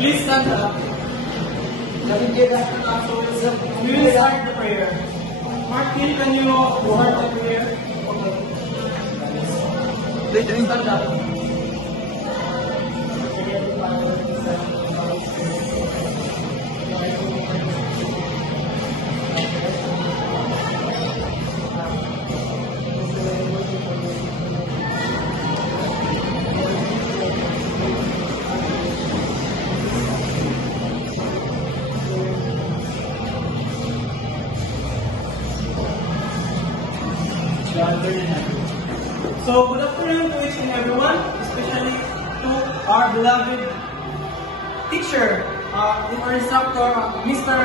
Please stand up. We will start the prayer. Martin, can you start the prayer? Okay. Stand up. So, good afternoon to each and everyone, especially to our beloved teacher, our instructor, Mr.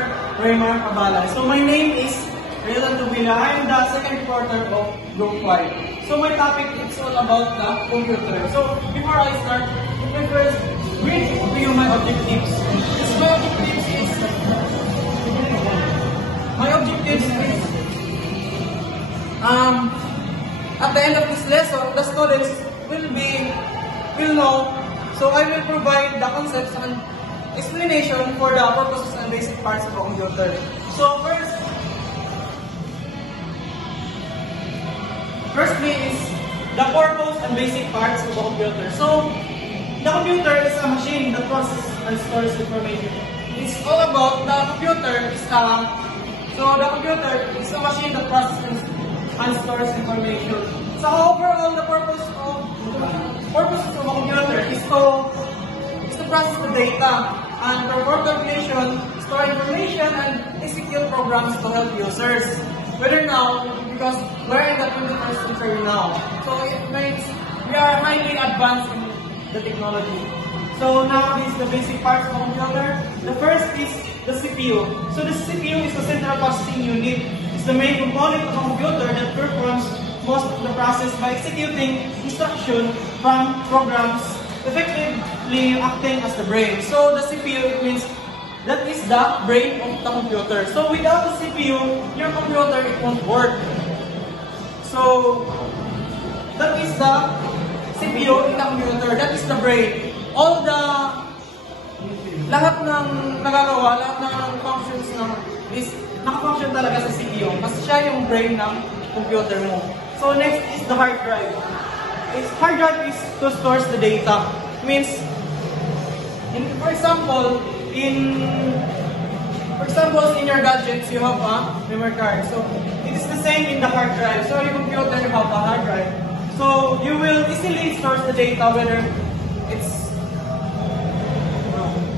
Raymar Cabala. So, my name is Raylan Tubila. I am the second reporter of Group 5. So, my topic is all about the computer. So, before I start, let me first read to you my objectives. My objectives is at the end of this lesson, the students will know. So I will provide the concepts and explanation for the purposes and basic parts of a computer. So firstly is the purpose and basic parts of a computer. So the computer is a machine that processes and stores information. It's all about the computer is a machine that processes and stores information. So overall, the purpose of a computer is to process the data and perform calculation, store information, and execute programs to help users. Whether now, because we're in the 21st century now, so it means we are highly advanced in the technology. So now this is the basic parts of a computer. The first is the CPU. So the CPU is the central processing unit. The main component of a computer that performs most of the process by executing instructions from programs, effectively acting as the brain. So the CPU, it means that is the brain of the computer. So without the CPU, your computer, it won't work. So that is the CPU in the computer. That is the brain. Lahat ng nagagawa, lahat ng functions is nakafunction talaga sa CPU kasi siya yung brain ng computer mo. So next is the hard drive. Hard drive is to store the data. Means, for example, in your gadgets you have a memory card. So it is the same in the hard drive. So your computer you have a hard drive. So you will easily store the data whether it's.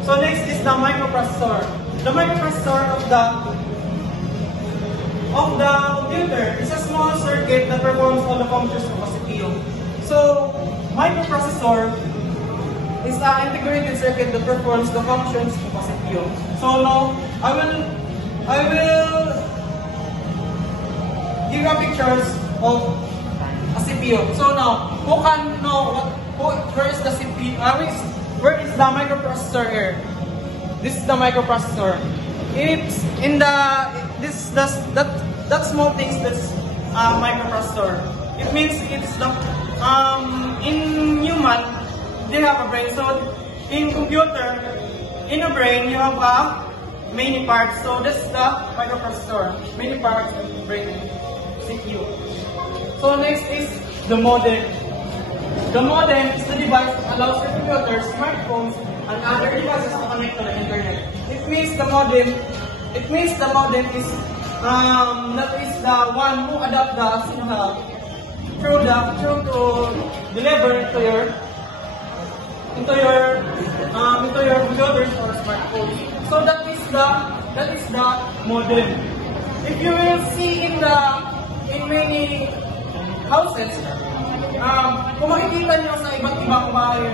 So next is the microprocessor. The microprocessor of the computer is a small circuit that performs all the functions of a CPU. So, microprocessor is an integrated circuit that performs the functions of a CPU. So now, I will give you pictures of a CPU. So now, who can know where is the CPU? Where is the microprocessor here? This is the microprocessor. It's in that small things that's microprocessor. It means it's the in human they have a brain. So in computer, in a brain you have many parts. So this is the microprocessor. Many parts of the brain CPU. So next is the modem. The modem is the device that allows the computers, smartphones, and other devices to connect to the internet. It means the modem is that is the one who adapt the signal through to deliver into your computers or smartphones. So that is the modem. If you will see in many houses, kung makikita nyo sa iba't ibang bahay,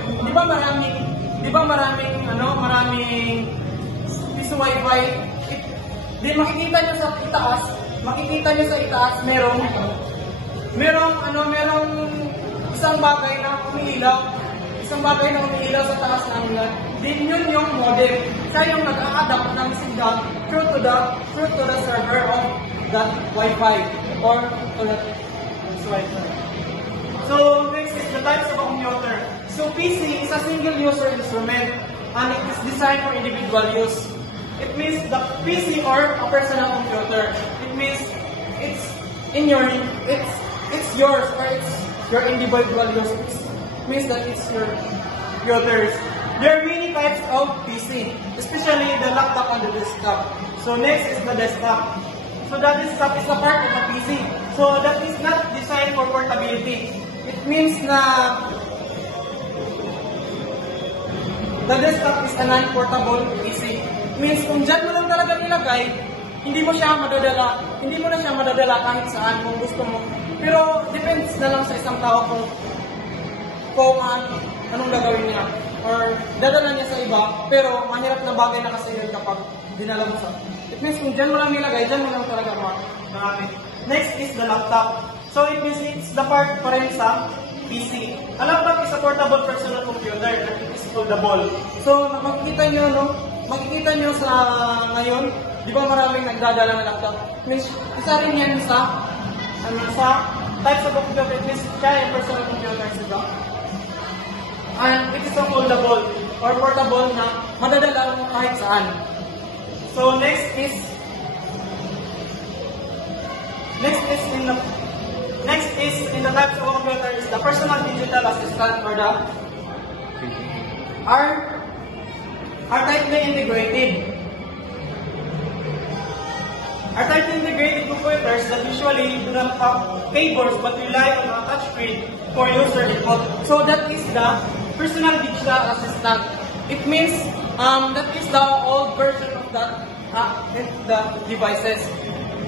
di ba maraming piso wifi? Then makikita nyo sa itaas, merong isang bagay na umiilaw sa taas ng ulan. Then yun yung modem. Siya yung nag-a-adapt ng signal through to the server of that Wi-Fi or to that Wi-Fi. So next is the types of a computer. So PC is a single user instrument and it is designed for individual use. It means the PC or a personal computer. It means it's yours or it's your individual use. It means that it's yours. There are many types of PC, especially the laptop and the desktop. So next is the desktop. So the desktop is a part of the PC. So that is not designed for portability. It means na the desktop is a non-portable PC. It means kung dyan mo lang talaga nilagay, hindi mo na siya madadala kahit saan kung gusto mo. Pero depends na lang sa isang tao kung anong gagawin niya. Or dadala niya sa iba, pero mahirap na bagay na kasi yun kapag dinala mo sa. It means kung dyan mo lang nilagay, dyan mo lang talaga magamit. Next is the laptop. So it means it's the part pa rin sa PC. A laptop is a portable personal computer that is foldable. So makikita nyo sa ngayon, di ba maraming nagdadala ng laptop? It means isa rin yan sa types of computer. It means kaya personal computer sila. And it is a foldable or portable na madadala mo kahit saan. So next is in the types of computer is the personal digital assistant or the are tightly integrated. Are tightly integrated computers that usually do not have keyboards but rely on a touchscreen for user input. So that is the personal digital assistant. It means that is the old version of the devices.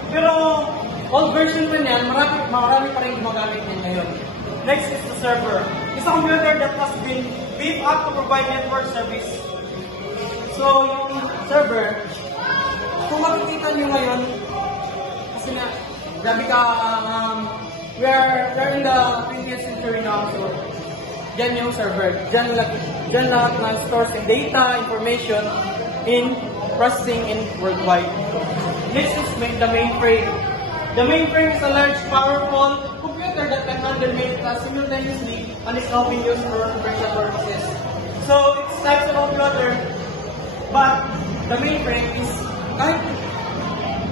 Pero old version pa niyan, marami pa rin gumagamit niyan ngayon. Next is the server. It's a computer that has been built up to provide network service. So yung server, kung makikita nyo ngayon, kasi na, grabe ka, we're in the 20th century now, so dyan yung server. Dyan lahat na stores and data, information, in processing in worldwide. Next is the mainframe. The mainframe is a large, powerful computer that can handle many tasks simultaneously and is often used for commercial purposes. So it's types of computer, but the mainframe is kahit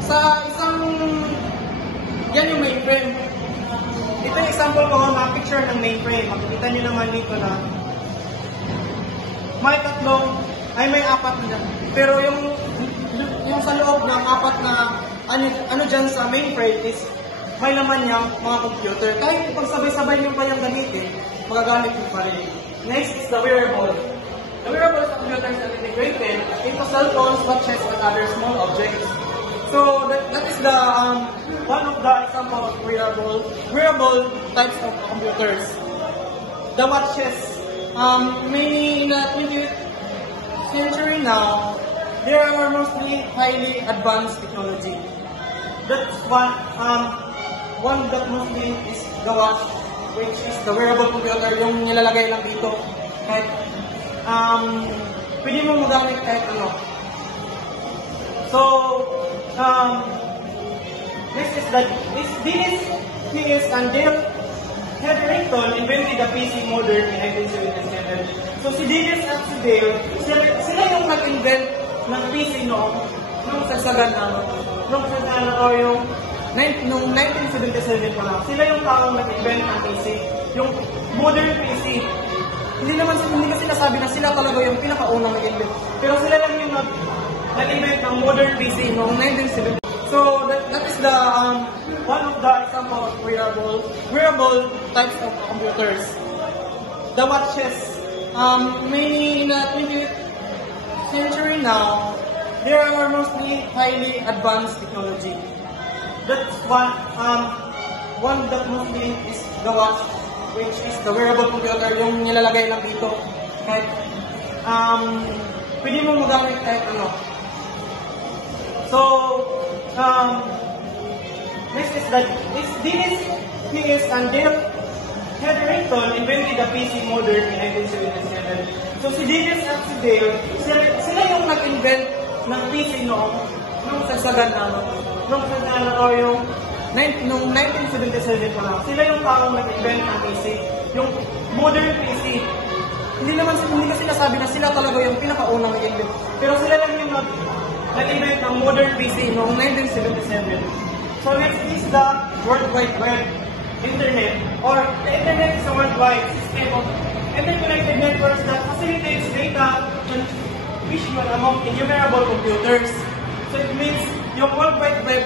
sa isang yan yung mainframe. Ito yung example ko na picture ng mainframe. Makikita nyo naman dito na may apat na. Pero yung sa loob ng apat na ano dyan sa mainframe is may laman niyang mga computer. Kahit pagsabay-sabay nyo pa yung gamitin, magagamit nyo pa rin. Next is the wearable. The wearable computers are integrated into cell phones, watches, and other small objects. So that is the one of the example of wearable types of computers. The watches, mainly in the 20th century now, they are mostly highly advanced technology. That's one that mostly is the watch, which is the wearable computer, yung nilalagay lang dito. Kahit pwede mo magamit kahit ano. So, next is that Dennis Hughes and Dale Hetherington invented the PC modern in 1977. So si Dennis at si Dale, sila yung nag-invent ng PC nung sasagana o yung nung 1977 pa lang. Sila yung taong nag-invent ng PC, yung modern PC. Hindi kasi nasabi na sila talaga yung pinakaunang nag-invent. Pero sila lang yung nag-invent ng modern PC noong 1970. So that is the one of the example of wearable types of computers. The watches, mainly in the 20th century now, they are mostly highly advanced technology. That's one that mostly is the watch, which is the wearable computer, yung nilalagay lang dito. Kahit pwede mo magamit kahit ano. So, next is that Dennis Hughes and Dale Hetherington invented the PC modern in 1977. So si Dennis at si Dale, sila yung nag-invent ng PC nung sasagana o yung nung 1977 pa lang. Sila yung taong nag-invent ng PC, yung modern PC. hindi kasi nasabi na sila talaga yung pinakaunang nag-invent. Pero sila lang yung nag-invent ng modern PC noong 1977. So next is the World Wide Web, Internet, or the Internet is a worldwide system of interconnected networks that facilitates data transmission among innumerable computers. So it means yung World Wide Web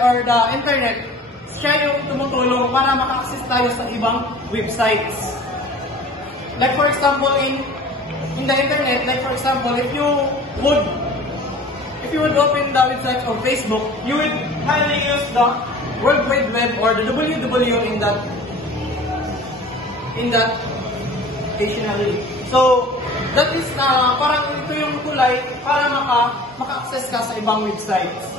or the Internet, siya yung tumutulong para maka-access tayo sa ibang websites. Like for example, in the Internet, like for example, if you would open the website of Facebook, you would highly use the World Wide Web or the www in that dictionary. So that is parang ito yung kulay para maka-access ka sa ibang websites.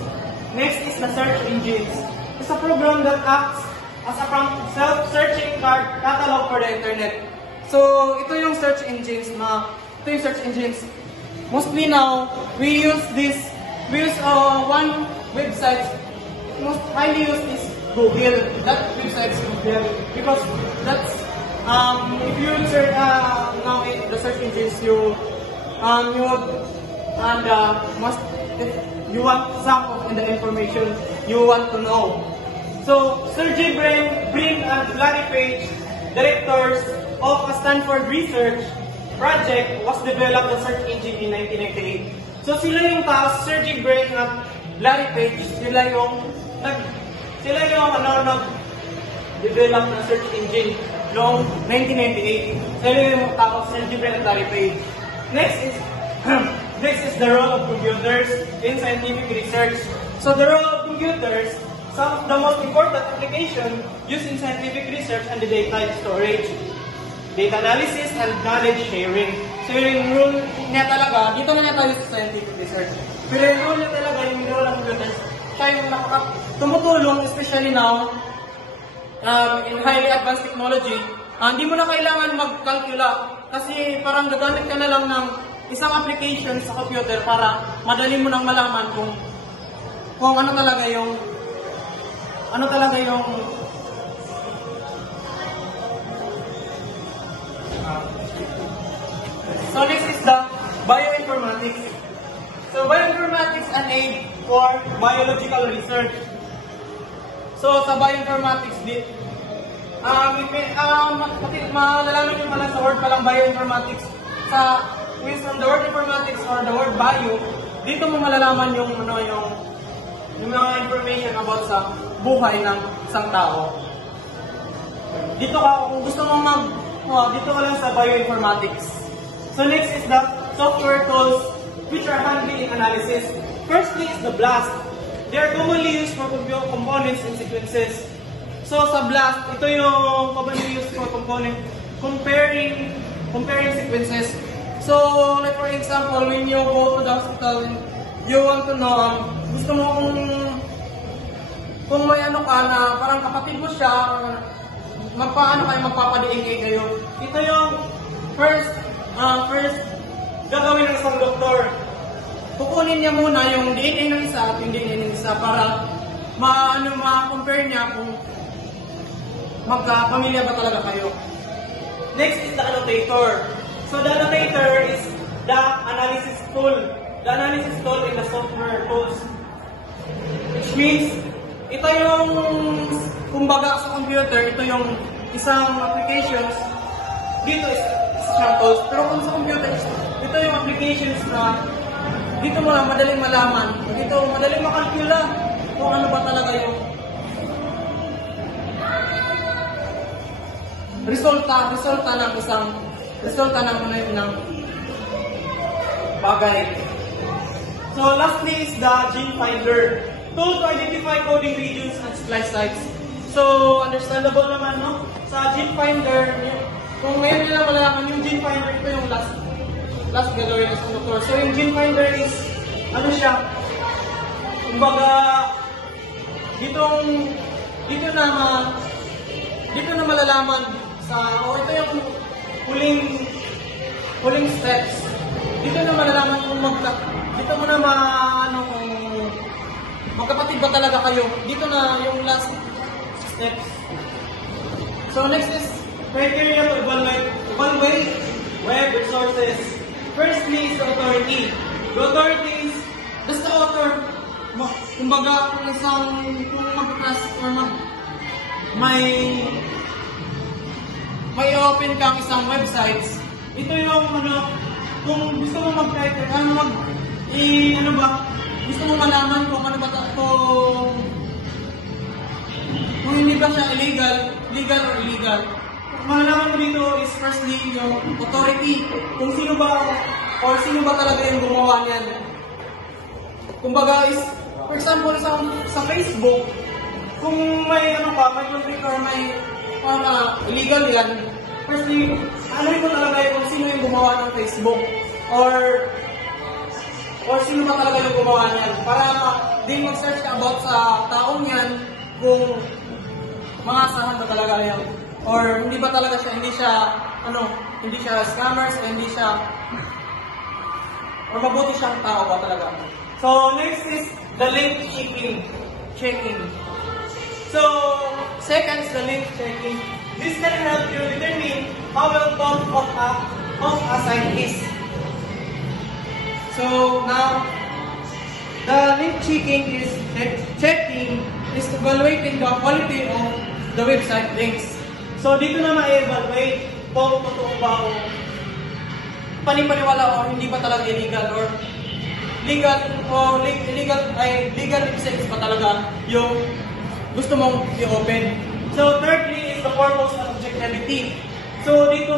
Next is the search engines. It's a program that acts as a self-searching catalog for the Internet. So ito yung search engines Mostly now we use one website. Most highly used is Google. That website is Google because that's if you search now in the search engines you if you want some of the information you want to know. So Sergey Brin and Larry Page, directors of a Stanford research project, was developed the search engine in 1998. So sila yung Sergey Brin at Larry Page, sila yung nag-develop ng search engine noong 1998. Sila yung Sergey Brin at Larry Page. Next is the role of computers in scientific research. So the role of computers, some of the most important applications used in scientific research and the data storage, data analysis, and knowledge sharing. So yung role niya talaga, dito na tayo sa scientific research. Pero yung role niya talaga, yung role ng computers, siya yung tumutulong, especially now, in highly advanced technology. Hindi mo na kailangan mag-calcula kasi parang gagamit ka na lang ng isang application sa computer para madali mo nang malaman kung ano talaga yung so next is the bioinformatics. So bioinformatics an aid for biological research. So sa bioinformatics malalaman nyo pala sa word palang bioinformatics from the word informatics or the word bio, dito mo malalaman yung mga information about sa buhay ng isang tao. Dito kung gusto mong dito ka lang sa bioinformatics. So next is the software tools which are handy in analysis. Firstly is the BLAST. They are commonly used for components and sequences. So sa BLAST, ito yung commonly used for comparing sequences. So, like for example, when you go to the hospital, you want to know, gusto mo kung may ano ka na parang kapatid mo siya, magpapa-DNA kayo. Ito yung first gagawin ng isang doktor. Kukunin niya muna yung DNA ng isa at yung DNA ng isa para ma-compare niya kung magkapamilya ba talaga kayo. Next is the annotator. So the annotator is the analysis tool. The analysis tool in the software tools. Which means, ito yung, kumbaga sa computer, ito yung isang applications. Dito is isang tools. Pero kung sa computer, ito yung applications na dito mo lang madaling malaman. Dito madaling makalkula kung ano ba talaga yung resulta ng bagay. So lastly is the gene finder. Tool to identify coding regions and splice sites. So understandable naman, no? Sa gene finder, kung ngayon nila malaman yung gene finder, ito yung last gagawin ng doktor. So yung gene finder is, ano siya? Kumbaga, dito na malalaman ito yung huling steps. Dito na malalaman kung dito mo na kung magkapatid ba talaga kayo. Dito na yung last steps. So next is criteria to evaluate web resources. Firstly is the authority. The authority is, that's the author. Kumbaga, kung mag-class or may open kang isang websites, ito yung kung gusto mo mag-type, gusto mo malaman kung ano ba kung hindi ba siya legal or illegal. Malalaman mo dito is firstly yung authority, kung sino ba talaga yung gumawa niyan. Kumbaga is, for example, sa Facebook, kung may may conflict or may illegal yan, firstly, mo talaga yung sino yung gumawa ng Facebook or sino ba talaga yung gumawa niyan para din mag-search ka about sa taong yan kung mangasahan ba talaga yan or hindi ba talaga siya, hindi siya scammers, or mabuti siyang tao ba talaga. So, next is the link checking. So, second is the link checking. This can help you determine how well thought of a site is. So, now, the link checking is evaluating the quality of the website links. So, dito na ma-evaluate kung totoo ba o panipaniwala o hindi ba talaga illegal or legal websites ba talaga yung gusto mong i-open. So, thirdly is the purpose and objectivity. So, dito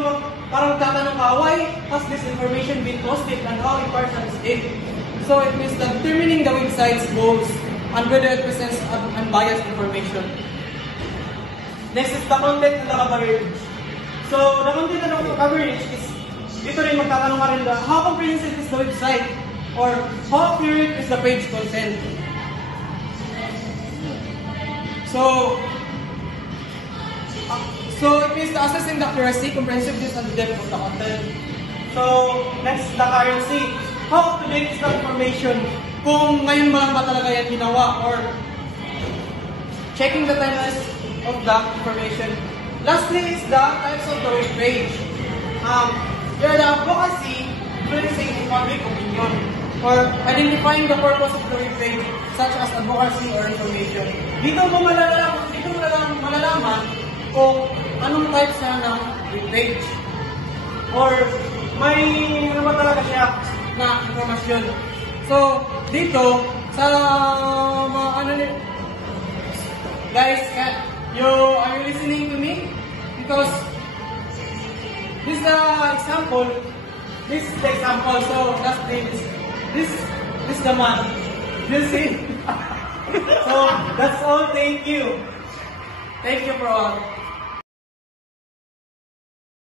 parang tatanong ka, why has this information been posted and how important is it? So, it means that determining the website's goals and whether it presents unbiased information. Next is the content and the coverage. So, the content and the coverage is, dito rin magtatanong ka rin how comprehensive is the website or how accurate is the page content. So it means assessing the accuracy, comprehensiveness, and the depth of the content. So, next, the currency. How up-to-date is the information? Kung ngayon ba talaga yan ginawa or checking the timelines of the information. Lastly is the types of the web page. There are the advocacy, influencing in public opinion, or identifying the purpose of the web page, such as advocacy or information. Dito mo malalaman kung anong type siya ng web page. Or may ba talaga siya na informasyon. So, dito, sa guys, are you listening to me? Because this is the example. So, this is the man. You see? So, that's all. Thank you. Thank you for all.